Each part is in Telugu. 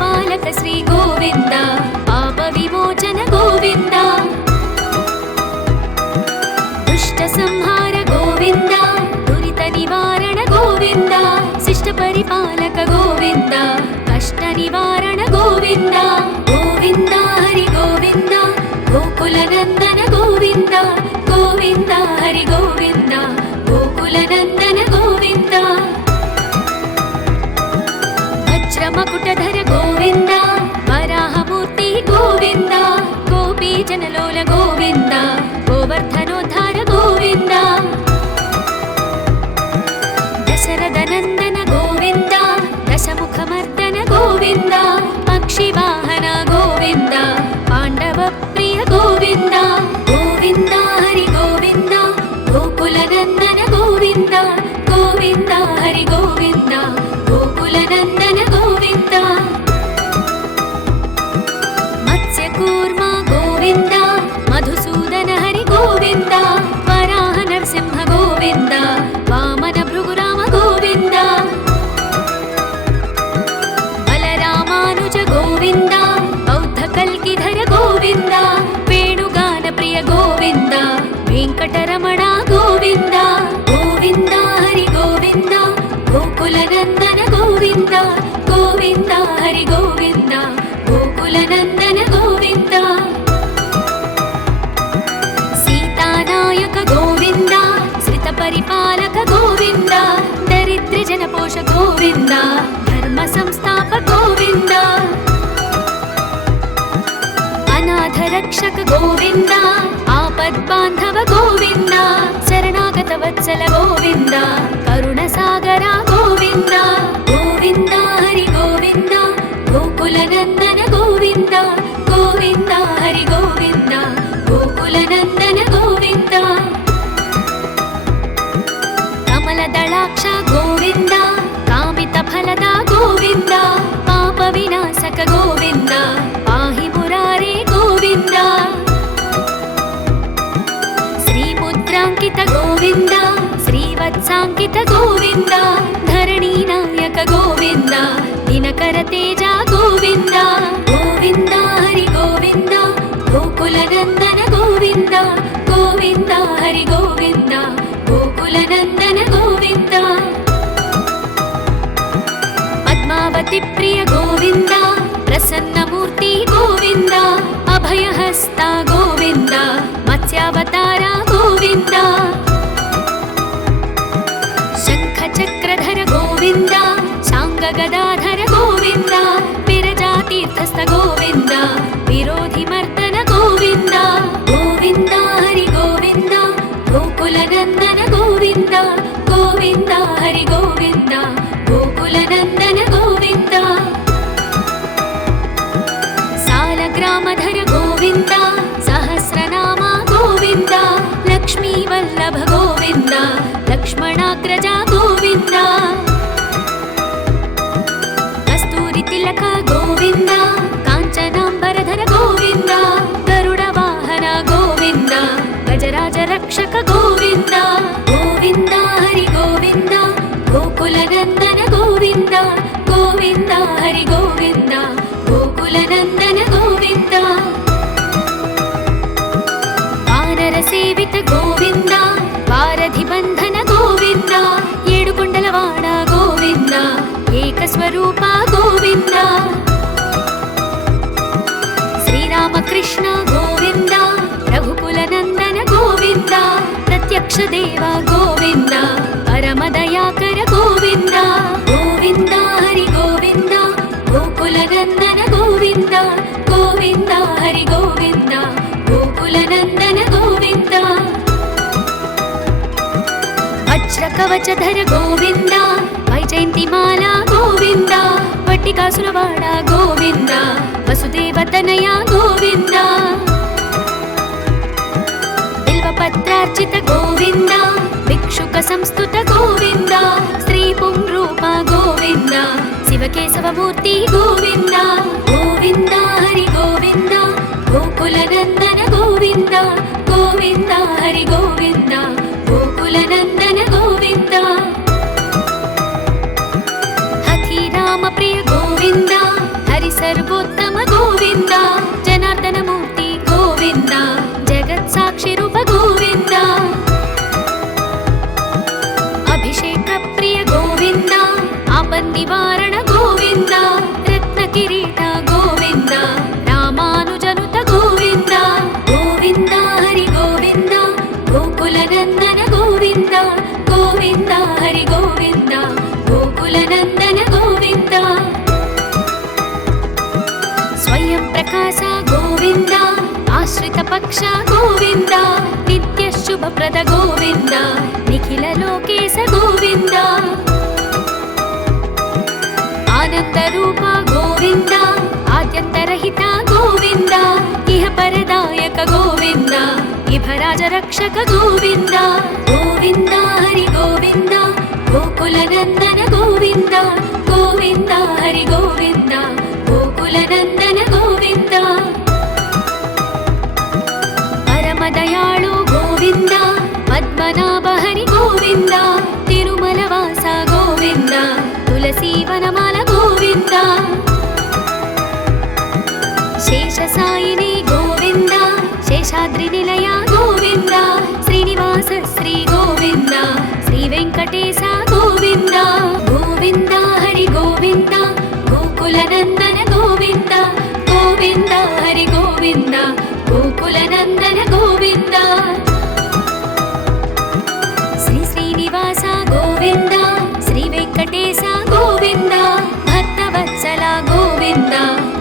పరిపాలక శ్రీ గోవింద పాప విమోచన గోవింద దుష్ట సంహార గోవింద దురిత నివారణ గోవింద శిష్ట పరిపాలక గోవింద కష్ట నివారణ గోవింద గోవింద హరి గోవింద గోకుల నందన గోవింద గోవింద హరి గోవింద గోకుల నందన గోవింద వజ్రమకుటధర గోవింద వరాహమూర్తి గోవింద గోపీ జనలోల గోవింద గోవర్ధనోద్ధార గోవింద దశరథ నందన గోవింద దశముఖమర్దన గోవింద పక్షివాహన గోవింద పాండవ ప్రియ గోవింద గోవింద హరి గోవింద గోకుల నందన గోవింద గోవింద హరి గోవింద గోకుల నందన గోవింద మత్స్యకూర్మ గోవింద మధుసూదన హరి గోవింద వరాహ నరసింహ గోవింద వామన భృగురామ గోవింద బలరామానుజ గోవింద బౌద్ధ కల్కిధర గోవింద వేణుగాన ప్రియ గోవింద వెంకటరమణ గోవింద గోవింద హరి గోవింద గోకుల నందన గోవింద గోవింద హరి గోవింద గోకుల నందన గోవింద సీతానాయక గోవింద శ్రిత పరిపాలక గోవింద దరిద్ర జనపోష గోవింద ధర్మ సంస్థాప గోవింద అనాథ రక్షక గోవింద ఆపద్బాంధవ గోవింద శరణాగత వత్సల గోవింద కరుణ సాగర గోవింద గోవింద హరి గోవింద గోకుల నందన గోవింద గోవింద హరి గోవింద గోకుల నందన గోవింద కమల దళాక్ష గోవింద కామిత ఫలద గోవింద పాప వినాశక గోవింద పాహి మురారే గోవింద శ్రీముద్రాంకిత గోవింద శ్రీవత్సాంకిత గోవింద ధరణీ నాయక గోవింద దినకర తేజ గోవింద గోవింద హరి గోవింద గోకుల నందన గోవింద గోవింద హరి గోవింద గోకుల నందన గోవింద పద్మావతి ప్రియ గోవింద ప్రసన్నమూర్తి గోవింద అభయహస్త గోవింద మత్స్యావతార గోవింద శంఖ చక్రధర గోవింద శాంగ గదాధర గోవింద విరజాతీర్థస్థ గోవింద విరోధి మర్దన గోవింద గోవింద హరి గోవింద గోకుల నందన గోవింద గోవింద హరి గోవింద గోకుల నందన గోవింద సాలగ్రామధర గోవింద సహస్రనామ గోవింద లక్ష్మీ వల్లభ గోవింద లక్ష్మణాగ్రజ గోవింద కస్తూరి తిలక గోవింద కాంచనాంబరధర గోవింద గరుడ వాహన గోవింద గజరాజ రక్షక గోవింద గోవింద హరి గోవింద గోకుల నందన గోవింద గోవింద హరి గోవింద గోకుల నందన గోవింద వానర సేవిత గోవింద వారధి బంధన గోవింద ఏడుకొండలవాడ గోవింద ఏకస్వరూప గోవింద శ్రీరామకృష్ణ గోవింద రఘుకుల నందన గోవింద ప్రత్యక్ష దేవ గోవింద పరమదయాకర గోవింద గోవింద హరి గోవింద గోకుల నందన గోవింద గోవింద హరి గోవింద గోకుల నందన గోవింద వజ్ర కవచధర గోవింద వైజయంతిమాల గోవింద వట్టికాసురవాడ గోవింద వసుదేవతనయ గోవింద బిల్వపత్రార్చిత గోవింద భిక్షుక సంస్థుత గోవింద శ్రీ పుంరూప గోవింద శివకేశవమూర్తి గోవింద గోవింద హరి గోవింద గోకుల నందన గోవింద గోవింద హరి గోవింద గోకుల నందన గోవింద హరి साक्षिरूप गोविन्द अभिषेक प्रिय गोविन्द आपन्निवारण गोविन्द रत्नकिरीट गोविन्द रामानुजनुत गोविन्द गोविन्द हरि गोविन्द गोकुलनन्दन गोविन्द गोविन्द हरि गोविन्द गोकुलनन्दन गोविन्द स्वयं प्रकाश गोविन्द आश्रित पक्ष गोविन्द नित्य शुभप्रद गोविन्द निखिल लोकेश गोविन्द आनंद रूप गोविन्द आद्यन्तरहित गोविन्द इह परदायक गोविन्द इभराज रक्षक गोविन्द गोविन्द हरि गोविन्द गोकुलनन्दन गोविन्द गोविन्द हरि गोविन्द गोकुलनन्दन गोविन्द परमदयाळु गोविन्द पद्मनाभ हरि गोविन्द तिरुमलवास गोविन्द तुलसीवनमाल गोविन्द शेषसायिनी गोविन्द शेषाद्रिनिलय गोविन्द श्रीनिवास श्री गोविन्द श्रीवेङ्कटेश गोविन्द गोविन्द हरि गोविन्द गोकुलनन्दन गोविन्द गोविन्द हरि गोविन्द गोकुलनन्दन गोविन्द श्री श्रीनिवास गोविन्द श्रीवेङ्कटेश गोविन्द भक्तवत्सल गोविन्द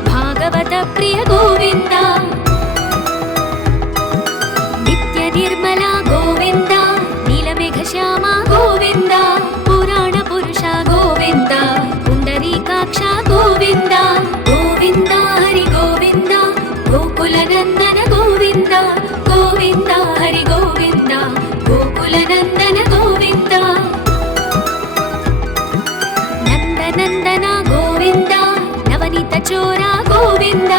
भागवत प्रिय गोविन्द नित्य निर्मल गोविन्द नीलमेघश्याम गोविन्द पुराण पुरुष गोविन्द पुण्डरीकाक्ष गोविन्द गोविन्द हरि गोविन्द गोकुलनन्दन गोविन्द गोविन्द हरि गोविन्द गोकुलनन्दन गोविन्द नन्दनन्दन गोविन्द नवनीत चोर गोविन्द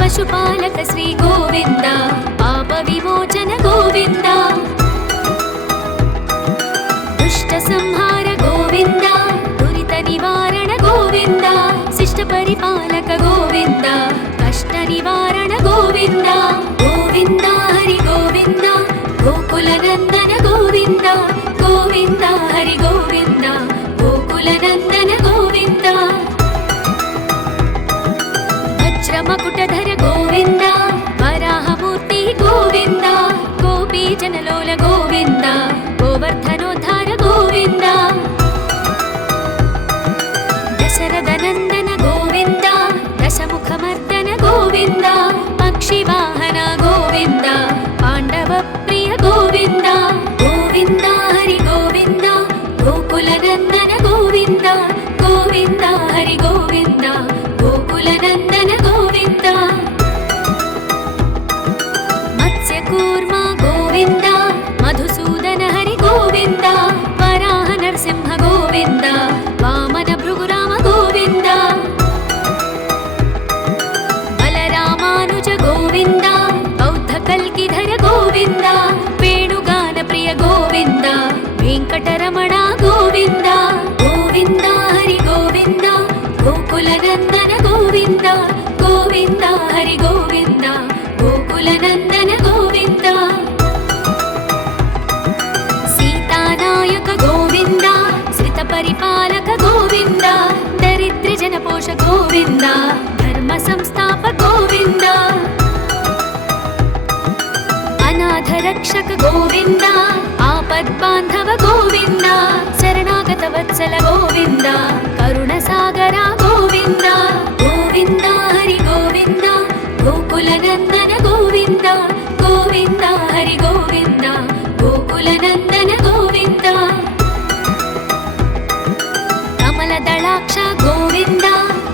पशुपालक श्री गोविन्द पाप विमोचन गोविन्द दुष्ट संहार गोविन्द दुरित निवारण गोविन्द शिष्ट परिपालक गोविन्द कष्ट निवारण गोविन्द गोविन्द हरि गोविन्द गोकुलनन्दन गोविन्द गोविन्द हरि गोविन्द गोकुलनन्दन गोविन्द वज्रमकुटधर गोविन्द वराहमूर्ति गोविन्द गोपीजनलोल गोविन्द गोवर्धनोद्धार गोविन्द दशरथनन्दन गोविन्द दशमुखमर्दन गोविन्द पक्षिवाहन गोविन्द पाण्डवप्रिय गोविन्द गोविन्द हरि गोविन्द गोकुलनन्दन गोविन्द गोविन्द हरि गोविन्द गोकुलनन्दन गोविन्द मत्स्यकूर्म गोविन्द मधुसूदन हरि गोविन्द वराह नरसिंह गोविन्द वामन भृगुराम गोविन्द बलरामानुज गोविन्द बौद्धकल्किधर गोविन्द वेणुगान प्रिय गोविन्द वेङ्कटरमण गोविन्द गोविन्द हरि गोविन्द गोकुलनन्दन गोविन्द गोविन्द हरि गोविन्द गोकुलनन्दन गोविन्द सीतानायक गोविन्द श्रितपरिपालक गोविन्द दरिद्रजनपोष गोविन्द धर्म संस्थापक गोविन्द अनाथ रक्षक गोविन्द आपद्बान्धव गोविन्द शरणागत वत्सल गोविन्द करुणसागर गोविन्द गोविन्द हरि गोविन्द गोकुलनन्दन गोविन्द गोविन्द हरि गोविन्द गोकुलनन्दन गोविन्द कमलदलाक्ष गोविन्द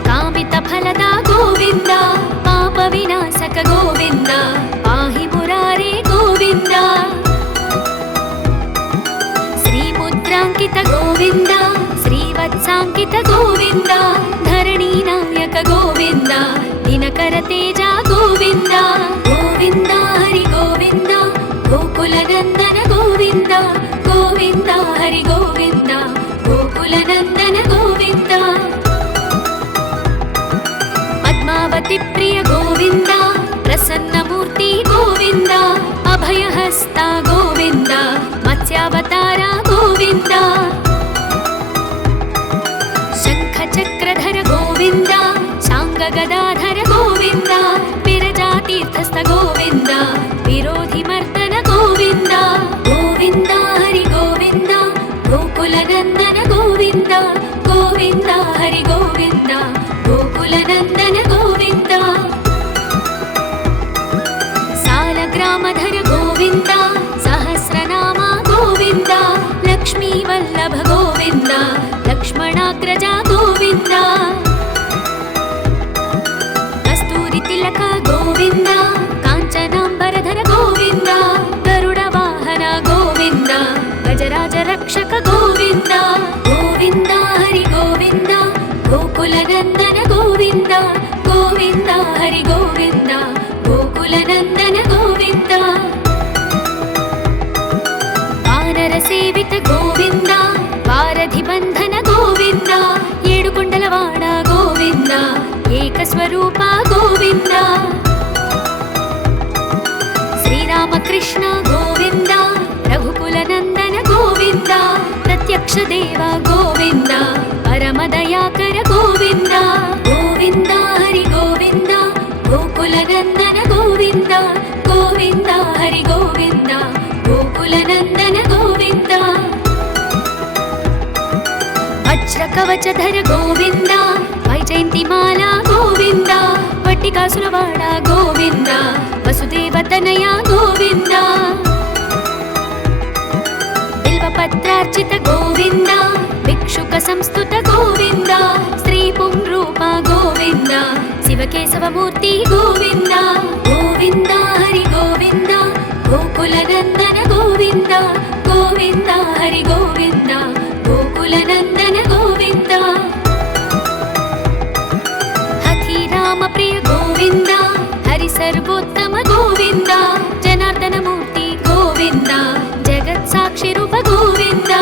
कामितफलद गोविन्द पापविनाशक गोविन्द पाहि मुरारे गोविन्द श्रीमुद्राङ्कित गोविन्द श्रीवत्साङ्कित गोविन्द धरणीनायक गोविन्द दिनकर तेज गोविन्द गोविन्द ಕೃಷ್ಣ ಗೋವಿಂದ ರಘುಕುಲನಂದನ ಗೋವಿಂದ ಪ್ರತ್ಯಕ್ಷ ದೇವ ಗೋವಿಂದ ಪರಮದಯಾಕರ ಗೋವಿಂದ ಗೋವಿಂದ ಹರಿ ಗೋವಿಂದ ಗೋಕುಲನಂದನ ಗೋವಿಂದ ಗೋವಿಂದ ಹರಿ ಗೋವಿಂದ ಗೋಕುಲನಂದನ ಗೋವಿಂದ ವಜ್ರ ಕವಚಧರ ಗೋವಿಂದ ವೈಜಯಂತಿಮಾಲಾ ಗೋವಿಂದ ವಟ್ಟಿಕಾಸುರವಾಡ ಗೋವಿಂದ ವಸುದೇವತನಯ ಗೋವಿಂದ ಬಿಲ್ವಪತ್ರಾರ್ಚಿತ ಗೋವಿಂದ ಭಿಕ್ಷುಕ ಸಂಸ್ತುತ ಗೋವಿಂದ ಶ್ರೀ ಪುಂರೂಪ ಗೋವಿಂದ ಶಿವಕೇಶವಮೂರ್ತಿ ಗೋವಿಂದ ಗೋವಿಂದ ಹರಿ ಗೋವಿಂದ ಗೋಕುಲನಂದನ ಗೋವಿಂದ ಗೋವಿಂದ ಹರಿ ಗೋವಿಂದ ಗೋಕುಲನಂದನ ಗೋವಿಂದ ಹಥಿರಾಮ ಪ್ರಿಯ ಗೋವಿಂದ ಹರಿ ಸರ್ವೋತ್ತಮ ಗೋವಿಂದ ಜನಾರ್ದನ ಮೂರ್ತಿ ಗೋವಿಂದ ಜಗತ್ ಸಾಕ್ಷಿ ರೂಪ ಗೋವಿಂದ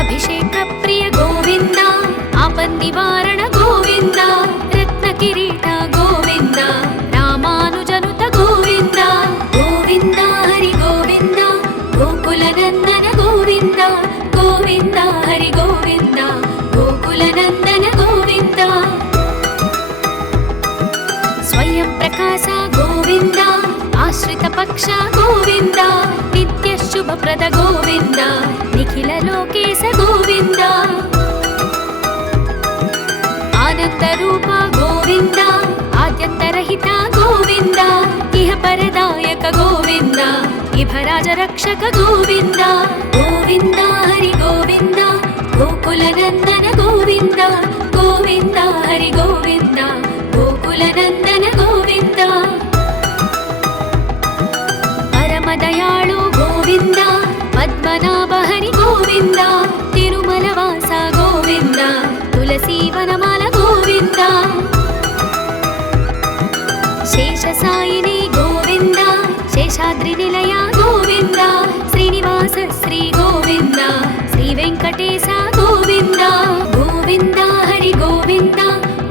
ಅಭಿಷೇಕ ಪ್ರಿಯ ಗೋವಿಂದ ಆಪನ್ ನಿವಾರಣ ಗೋವಿಂದ ರತ್ನ ಕಿರೀಟ ಗೋವಿಂದ ರಾಮಾನುಜನುತ ಗೋವಿಂದ ಗೋವಿಂದ ಹರಿ ಗೋವಿಂದ ಗೋಕುಲನಂದನ ಗೋವಿಂದ ಗೋವಿಂದ ಹರಿ ಗೋವಿಂದ ಗೋಕುಲನಂದನ ಗೋವಿಂದ ಸ್ವಯಂ ಪ್ರಕಾಶ ಗೋವಿಂದ ಆಶ್ರಿತ ಪಕ್ಷ ಗೋವಿಂದ ನಿತ್ಯ ಶುಭಪ್ರದ ಗೋವಿಂದ ನಿಖಿಲ ಲೋಕೇಶ ಗೋವಿಂದ ಆನಂದ ರೂಪ ಗೋವಿಂದ ಆದ್ಯಂತರಹಿತ ಗೋವಿಂದ ಇಹ ಪರದಾಯಕ ಗೋವಿಂದ ಇಭರಾಜ ರಕ್ಷಕ ಗೋವಿಂದ ಗೋವಿಂದ ಹರಿ ಗೋವಿಂದ ಗೋಕುಲನಂದನ ಗೋವಿಂದ ಗೋವಿಂದ ಹರಿ ಗೋವಿಂದ ಗೋಕುಲನಂದನ ಗೋವಿಂದ ಪರಮದಯಾಳು ಗೋವಿಂದ ಪದ್ಮನಾಭ ಹರಿ ಗೋವಿಂದ ತಿರುಮಲವಾಸ ಗೋವಿಂದ ತುಳಸಿ ವನಮಾಲ ಗೋವಿಂದ ಶೇಷಸಾಯಿನಿ ಗೋವಿಂದ ಶೇಷಾದ್ರಿ ನಿಲಯ ಗೋವಿಂದ ಶ್ರೀನಿವಾಸ ಶ್ರೀ ಗೋವಿಂದ ಶ್ರೀ ವೆಂಕಟೇಶ ಗೋವಿಂದ ಗೋವಿಂದ ಹರಿ ಗೋವಿಂದ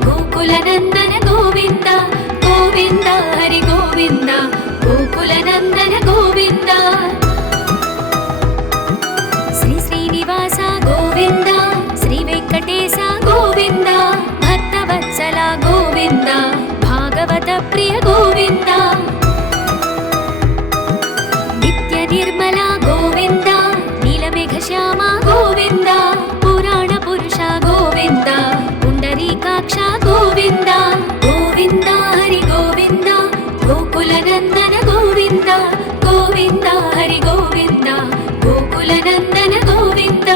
ಗೋಕುಲನಂದನ ಗೋವಿಂದ ಗೋವಿಂದ ಹರಿ ಗೋವಿಂದ ಗೋಕುಲನಂದನ ಗೋವಿಂದ ಶ್ರೀ ಶ್ರೀನಿವಾಸ ಗೋವಿಂದ ಶ್ರೀ ವೆಂಕಟೇಶ ಗೋವಿಂದ ಭಕ್ತವತ್ಸಲ ಗೋವಿಂದ ಭಾಗವತ ಪ್ರಿಯ ಗೋವಿಂದ ನಿತ್ಯ ನಿರ್ಮಲ ಗೋವಿಂದ ನೀಲಮೇಘ ಶ್ಯಾಮ ಗೋವಿಂದ ಪುರಾಣ ಪುರುಷ ಗೋವಿಂದ ಪುಂಡರೀಕಾಕ್ಷ ಗೋವಿಂದ ಗೋವಿಂದ ಹರಿ ಗೋವಿಂದ ಗೋಕುಲನಂದನ ಗೋವಿಂದ ಗೋವಿಂದ ಹರಿ ಗೋವಿಂದ ಗೋಕುಲನಂದನ ಗೋವಿಂದ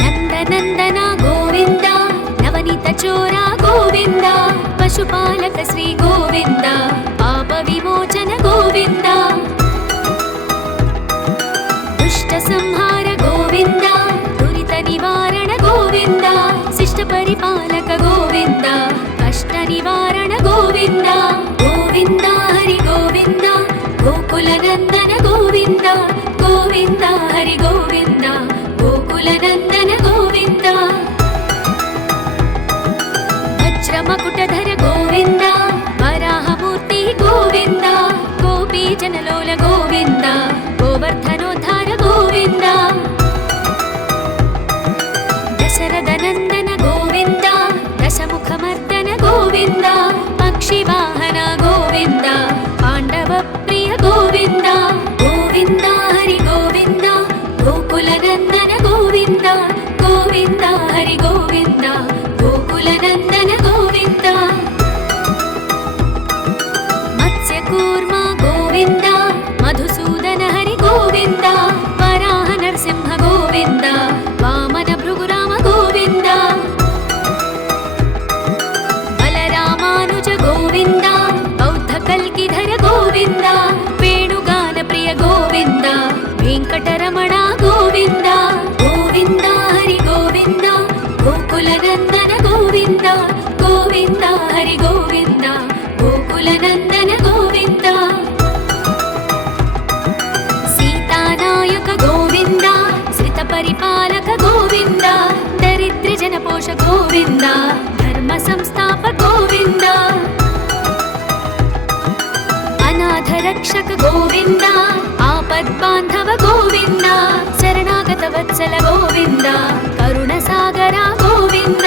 ನಂದನಂದನ ಗೋವಿಂದ ನವನೀತ ಚೋರ ಗೋವಿಂದ ಪಶುಪಾಲಕ ಶ್ರೀ ಗೋವಿಂದ ಪಾಪ ವಿಮೋಚನ ಗೋವಿಂದ ದುಷ್ಟ ಸಂಹಾರ ಗೋವಿಂದ ದುರಿತ ನಿವಾರಣ ಗೋವಿಂದ ಶಿಷ್ಟ ಪರಿಪಾಲಕ ಗೋವಿಂದ ಕಷ್ಟ ನಿವಾರಣ ಗೋವಿಂದ ಗೋವಿಂದ ಹರಿ ಗೋವಿಂದ ಗೋಕುಲನಂದನ ಗೋವಿಂದ ಗೋವಿಂದ ಹರಿ ಗೋವಿಂದ ಗೋಕುಲನಂದನ ಗೋವಿಂದ ವಜ್ರ ಮಕುಟಧರ ಗೋವಿಂದ ವರಾಹಮೂರ್ತಿ ಗೋವಿಂದ ಗೋಪಿ ಜನಲೋಲ ಗೋವಿಂದ ಗೋವರ್ಧನೋದ್ಧಾರ ಗೋವಿಂದ ದಶರಥ ನಂದನ ಗೋವಿಂದ ದಶಮುಖಮರ್ದನ ಗೋವಿಂದ ಪಕ್ಷಿ ವಾಹನ ಗೋವಿಂದ ಪಾಂಡವ ಪ್ರಿಯ ಗೋವಿಂದ ಗೋವಿಂದ ಹರಿ ಗೋವಿಂದ ಗೋಕುಲನಂದನ ಗೋವಿಂದ ಗೋವಿಂದ ಹರಿ ಗೋವಿಂದ ಗೋಕುಲನಂದನ ಗೋವಿಂದ ಮತ್ಸ್ಯಕೂರ್ಮ ಗೋವಿಂದ ಮಧುಸೂದನ ಹರಿ ಗೋವಿಂದ ವರಾಹ ನರಸಿಂಹ ಗೋವಿಂದ ವಾಮನ ಭೃಗುರಾಮ ಗೋವಿಂದ ಬಲರಾಮಾನುಜ ಗೋವಿಂದ ಬೌದ್ಧ ಕಲ್ಕಿಧರ ಗೋವಿಂದ ವೇಣುಗಾನ ಪ್ರಿಯ ಗೋವಿಂದ ವೆಂಕಟರಮಣ ಗೋವಿಂದ ಗೋವಿಂದ ಹರಿ ಗೋವಿಂದ ಗೋಕುಲನಂದನ ಗೋವಿಂದ ಗೋವಿಂದ ಹರಿ ಗೋವಿಂದ ಗೋಕುಲನಂದನ ಗೋವಿಂದ భక్తవత్సల గోవింద కరుణసాగర గోవింద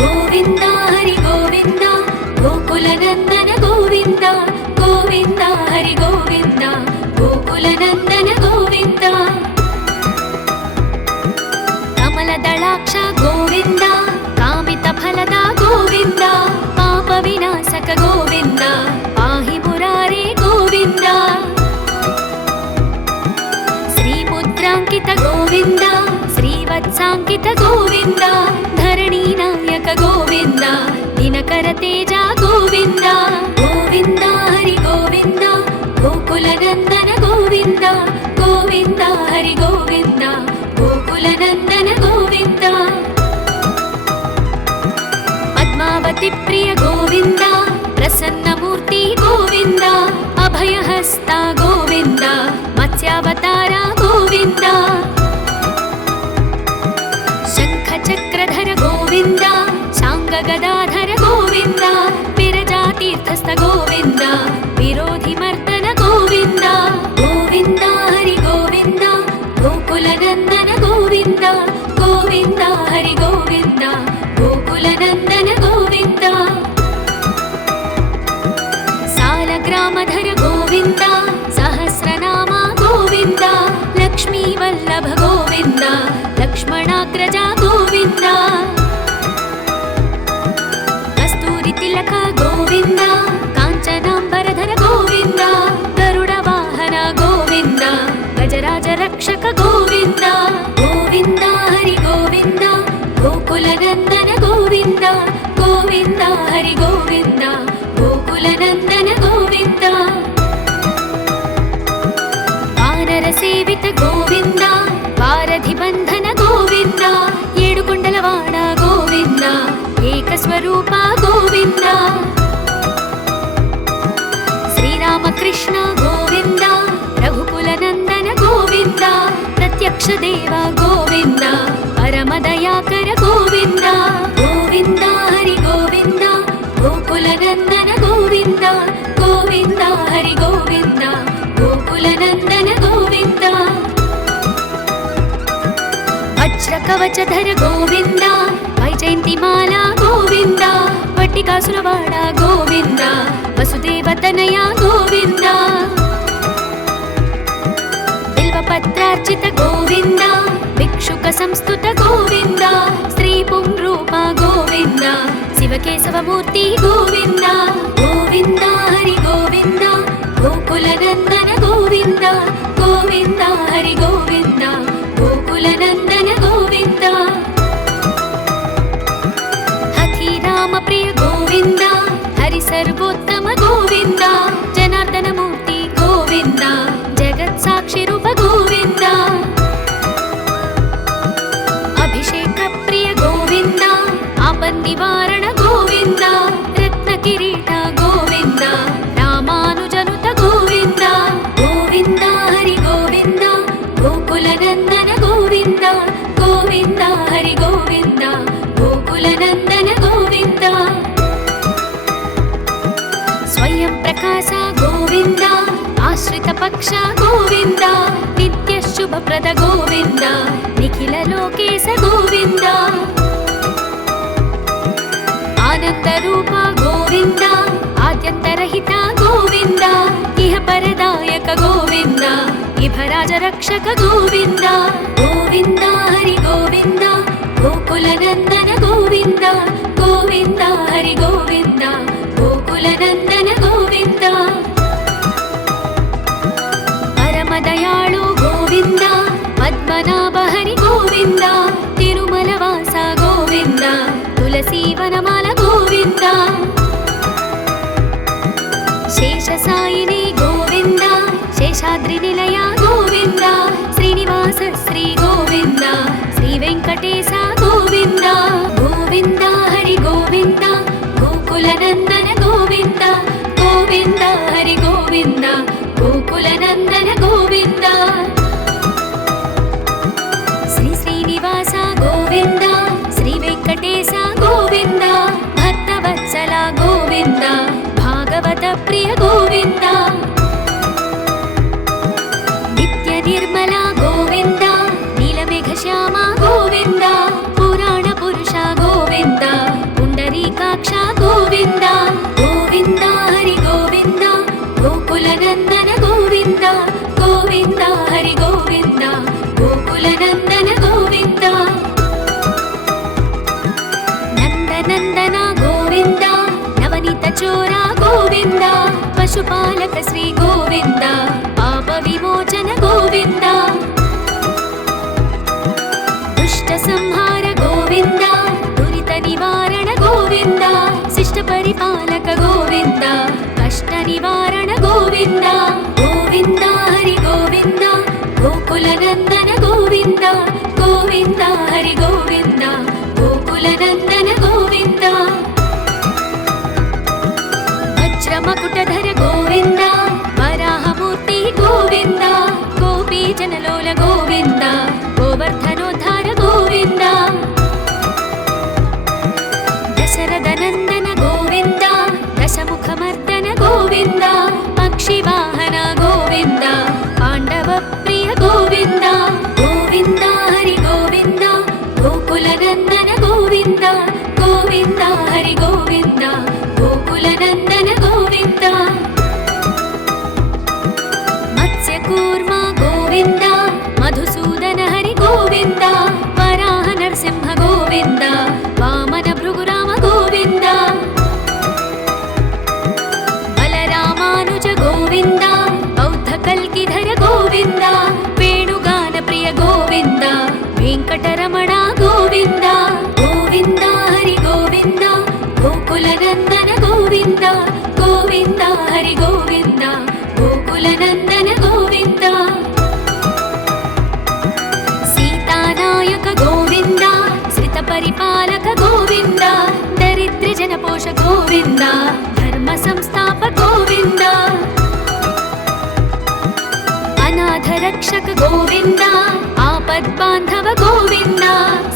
గోవింద హరి గోవింద గోకులనందన గోవింద గోవింద హరి గోవింద గోకులనందన గోవింద కమలదళాక్ష గోవింద కామిత ఫలద గోవింద పాప వినాశక గోవింద పాహి మురారే గోవింద శ్రీముద్రాంకిత గోవింద శ్రీవత్సాంకిత గోవింద ధరణీ నాయక గోవింద దినకర తేజ గోవింద గోవింద హరి గోవింద గోకులనందన గోవింద గోవింద హరి గోవింద గోకులనందన గోవింద పద్మావతి ప్రియ గోవింద ప్రసన్నమూర్తి గోవింద అభయహస్త గోవింద మత్స్యావతార గోవింద శంఖ చక్రధర గోవింద శాంగ గదాధర గోవింద విరజాతీర్థస్థ గోవింద విరోధి మర్దన గోవింద గోవింద హరి గోవింద గోకులనందన గోవింద గోవింద హరి గోవింద గోకులనందన గోవింద సాలగ్రామధర గోవింద సహస్రనామ గోవింద లక్ష్మీ వల్లభ గోవింద లక్ష్మణాగ్రజ గోవింద కస్తూరి తిలక గోవింద కాంచనాంబరధర గోవింద గరుడ వాహన గోవింద గజరాజ రక్షక గోవింద గోవింద హరి గోవింద గోకులనందన గోవింద గోవింద హరి గోవింద గోకులనందన గోవింద వానర సేవిత గోవింద వారధి బంధన గోవింద ఏడుకొండలవాడ గోవింద ఏకస్వరూప గోవింద శ్రీరామకృష్ణ గోవింద రఘుకులనందన గోవింద ప్రత్యక్ష దేవ గోవింద పరమదయాకర గోవింద గోవింద హరి గోవింద గోకులనందన గోవింద గోవింద హరి గోవింద గోకులనందన గోవింద వజ్ర కవచధర గోవింద వైజయంతిమాల గోవింద వట్టికాసురవాడ గోవింద వసుదేవతనయ గోవింద బిల్వపత్రార్చిత గోవింద భిక్షుక సంస్థుత గోవింద శ్రీ పుంరూప గోవింద శివకేశవమూర్తి గోవింద గోవింద హరి గోవింద గోకులనందన గోవింద గోవింద హరి గోవింద గోకులనందన గోవింద హఠీరామ ప్రియ గోవింద హరి సర్వోత్తమ గోవింద జనార్దనమూర్తి గోవింద జగత్ సాక్షి రూప గోవింద అభిషేక ప్రియ గోవింద ఆపన్నివారణ గోవింద రత్న కిరీట గోవింద రామానుజనుత గోవింద గోవింద హరి గోవింద గోకులనందన గోవింద గోవింద హరి గోవింద గోకులనందన గోవింద స్వయం ప్రకాశ గోవింద ఆశ్రిత పక్ష గోవింద నిత్య శుభప్రద గోవింద నిఖిల లోకేశ గోవింద ఆనంద రూప గోవింద ఆద్యంతరహిత గోవింద ఇహ పరదాయక గోవింద ఇభరాజ రక్షక గోవింద గోవింద హరి గోవింద గోకులనందన గోవింద గోవింద హరి గోవింద గోకులనందన గోవింద పరమదయాళు గోవింద పద్మనాభ హరి గోవింద తిరుమల వాస గోవింద తులసీవనమాల గోవింద శేషసాయిని గోవింద శేషాద్రి నిలయ గోవింద శ్రీనివాస శ్రీ గోవింద శ్రీ వెంకటేశ గోవింద గోవింద హరి గోవింద గోకులనందన గోవింద గోవింద హరి గోవింద గోకులనందన గోవింద శ్రీ శ్రీనివాస గోవింద శ్రీ వెంకటేశ గోవింద భక్తవత్సల గోవింద భాగవత ప్రియ గోవింద నిత్య నిర్మల గోవింద నీలమేఘ శ్యామ పశుపాలక శ్రీ గోవింద పాప విమోచన గోవింద దుష్ట సంహార గోవింద దురిత నివారణ గోవింద శిష్ట పరిపాలక గోవింద కష్ట నివారణ గోవింద గోవింద హరి గోవింద గోకుల నందన గోవింద గోవింద హరి గోవింద గోకుల నందన గోవింద వజ్రమకుటధర గోవింద వరాహమూర్తి గోవింద గోపీ జనలోల గోవింద గోవర్ధనోద్ధార గోవింద దశరథ నందన గోవింద దశముఖమర్దన గోవింద పక్షివాహన గోవింద పాండవ ప్రియ గోవింద గోవింద హరి గోవింద గోకుల నందన గోవింద గోవింద హరి గోవింద గోకుల నందన గోవింద మత్స్యకూర్మ గోవింద మధుసూదన హరి గోవింద వరాహ నరసింహ గోవింద వామన భృగురామ గోవింద బలరామానుజ గోవింద బౌద్ధ కల్కిధర గోవింద వేణుగాన ప్రియ గోవింద వెంకటరమణ గోవింద గోవింద హరి గోవింద గోకుల నందన గోవింద గోవింద హరి గోవింద గోకుల నందన గోవింద సీతానాయక గోవింద శ్రిత పరిపాలక గోవింద దరిద్ర జనపోష గోవింద ధర్మ సంస్థాప గోవింద అనాథ రక్షక గోవింద ఆపద్బాంధవ గోవింద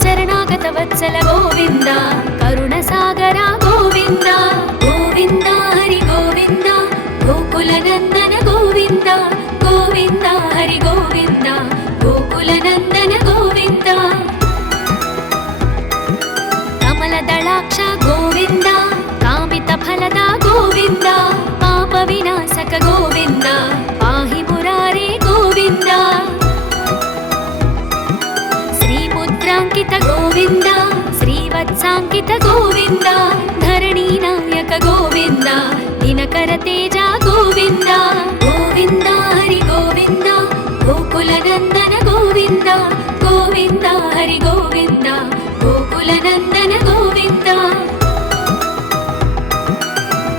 శరణాగత వత్సల గోవింద కరుణ సాగర గోవింద గోవింద హరి గోవింద గోకుల నందన గోవింద గోవింద హరి గోవింద గోకుల నందన గోవింద కమల దళాక్ష గోవింద కామిత ఫలద గోవింద పాప వినాశక గోవింద పాహి మురారే గోవింద శ్రీముద్రాంకిత గోవింద శ్రీవత్సాంకిత గోవింద ధరణీ నాయక గోవింద దినకర తేజ గోవింద గోవింద హరి గోవింద గోకుల నందన గోవింద గోవింద హరి గోవింద గోకుల నందన గోవింద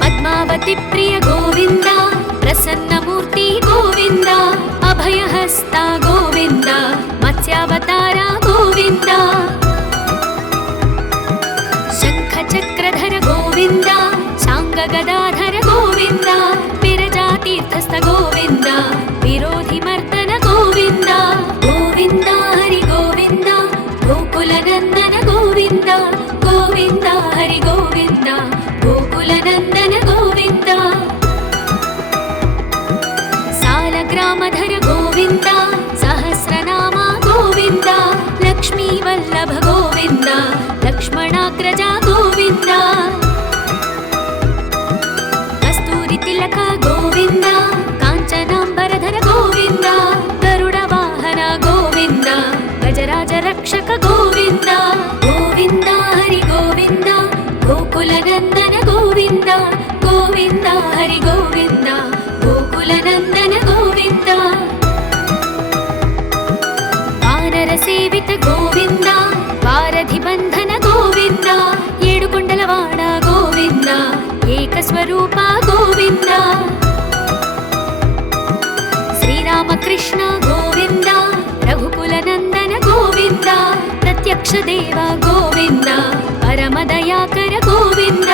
పద్మావతి ప్రియ గోవింద ప్రసన్నమూర్తి గోవింద అభయహస్త గోవింద మత్స్యావతార గోవింద శంఖ చక్రధర గోవింద శాంగ గదాధర గోవింద విరజాతీర్థస్థ గోవింద విరోధి మర్దన గోవింద గోవింద హరి గోవింద గోకుల నందన గోవింద గోవింద హరి గోవింద గోకుల నందన గోవింద సాలగ్రామధర గోవింద సహస్రనామ గోవింద లక్ష్మీ వల్లభ గోవింద లక్ష్మణాగ్రజ గోవింద కస్తూరి తిలక గోవింద కాంచనాంబరధర గోవింద గరుడ వాహన గోవింద గజరాజ రక్షక గోవింద గోవింద హరి గోవింద గోకుల నందన గోవింద గోవింద హరి గోవింద గోకుల నందన గోవింద వానర సేవిత గోవింద వారధి బంధన గోవింద ఏడుకొండలవాడ గోవింద ఏకస్వరూప గోవింద శ్రీరామకృష్ణ గోవింద రఘుకుల నందన గోవింద ప్రత్యక్ష దేవ గోవింద పరమదయాకర గోవింద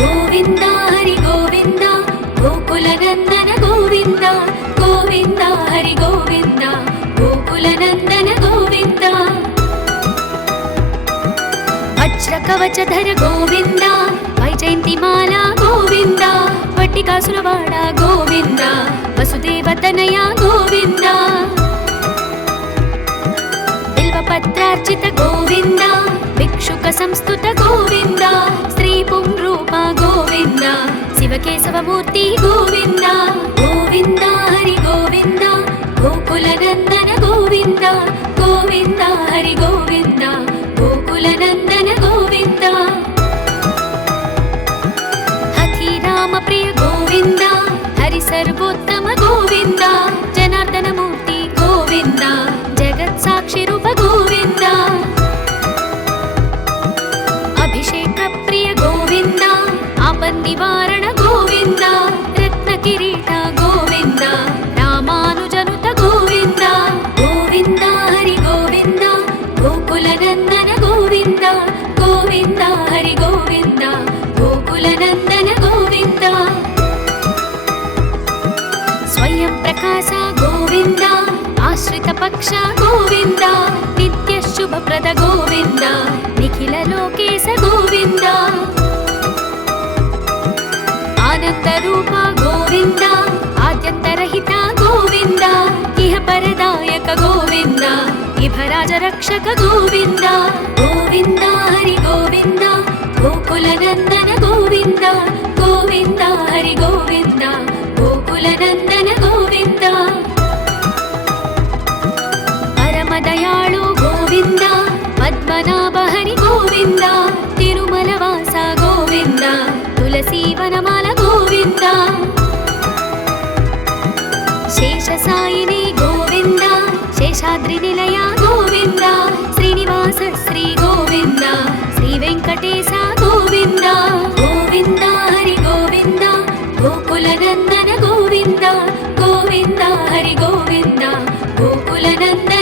గోవింద హరి గోవింద గోకుల నందన గోవింద గోవింద హరి గోవింద గోకుల నందన గోవింద వజ్ర కవచధర గోవింద వైజయంతిమాల గోవింద వట్టికాసులవాడ గోవింద వసుదేవతనయ గోవింద బిల్వపత్రార్చిత గోవింద భిక్షుక సంస్థుత గోవింద శ్రీ పుంరూప గోవింద శివకేశవమూర్తి గోవింద గోవింద హరి గోవింద గోకుల నందన గోవింద గోవింద హరి గోవింద గోకుల నందన గోవింద హథి రామ ప్రియ గోవింద ಆಶ್ರಿತ ಪಕ್ಷ ಗೋವಿಂದ ನಿತ್ಯ ಶುಭಪ್ರದ ಗೋವಿಂದ ನಿಖಿಲ ಲೋಕೇಶ ಗೋವಿಂದ ಆನಂದ ರೂಪ ಗೋವಿಂದ ಆದ್ಯಂತರಹಿತ ಗೋವಿಂದ ಇಹ ಪರದಾಯಕ ಗೋವಿಂದ ಇಭರಾಜ ರಕ್ಷಕ ಗೋವಿಂದ ಗೋವಿಂದ ಹರಿ ಗೋವಿಂದ ಗೋಕುಲ ನಂದನ ಗೋವಿಂದ ಗೋವಿಂದ ಹರಿ ಗೋವಿಂದ ಗೋಕುಲ ನಂದನ ಗೋವಿಂದ ಪರಮ ದಯಾಳು ಗೋವಿಂದ ಪದ್ಮನಾಭ ಹರಿ ಗೋವಿಂದ ತಿರುಮಲ ವಾಸ ಗೋವಿಂದ ತುಳಸಿ ವನಮಾಲ ಗೋವಿಂದ ಶೇಷ ಸಾಯಿನಿ ಗೋವಿಂದ ಶೇಷಾದ್ರಿ ನಿಲಯ ಗೋವಿಂದ ಶ್ರೀನಿವಾಸ ಶ್ರೀ ಗೋವಿಂದ ಶ್ರೀ ವೆಂಕಟೇಶ ಗೋವಿಂದ ಗೋವಿಂದ ಹರಿ ಗೋವಿಂದ ಗೋಕುಲ ನಂದನ ಗೋವಿಂದ ಗೋವಿಂದ ಹರಿ ಗೋವಿಂದ ಗೋಕುಲ ನಂದನ